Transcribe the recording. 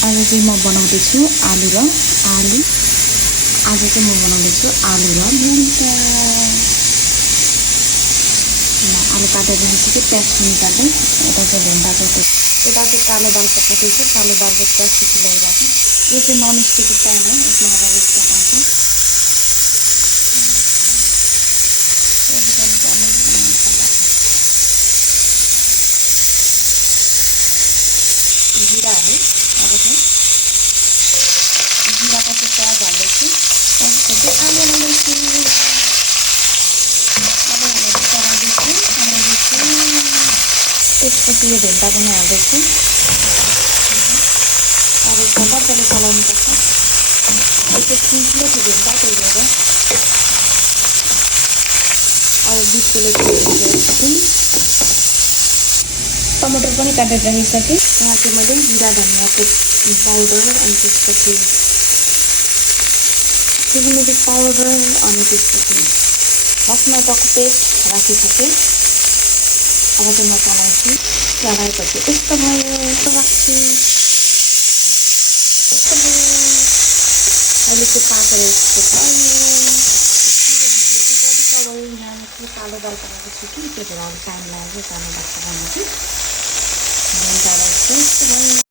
आज चाहिँ म बनाउँदैछु आलु र आलु आज चाहिँ म बनाउँदैछु आलु र भेन्टा। आलु काटेर राखेपछि प्याज पनि काट्दै यता चाहिँ भेन्टाको यता चाहिँ कालो दाल पकाउँदैछु। कालो दालको प्याज सिटी लगाइरहेको छु। यो चाहिँ ननस्टिक प्यान हो, यसमा अगाडि पकाउँछु। जिरा हालेँ, अब चाहिँ जिरापछि प्याज हाल्दैछु। त्यसपछि आलु हाल्दैछु। त्यसपछि यो भेन्टा पनि हाल्दैछु। अब मजाले चलाउनुपर्छ। यसो ठुल्ठुलो थियो भेन्टा, त्यही भएर अब बिटकोले टमाटर पनि काटेर राखिसकेँ। यहाँ चाहिँ मैले जिरा धनियाँको पाउडर अनि त्यसपछि टर्मरिक पाउडर अनि त्यसपछि मसलाको पेस्ट राखिसकेँ। अब चाहिँ म चलाउँछु। चलाएपछि यस्तो भयो, यस्तो राख्छु, यस्तो भयो। अहिले चाहिँ पाकेर यस्तो भयो। यहाँ कालो दाल पकाएको छु कि त्यही भएर अब टाइम लाग्यो कालो दाल पकाउनु चाहिँ। भेन्टा राइस यस्तो भयो।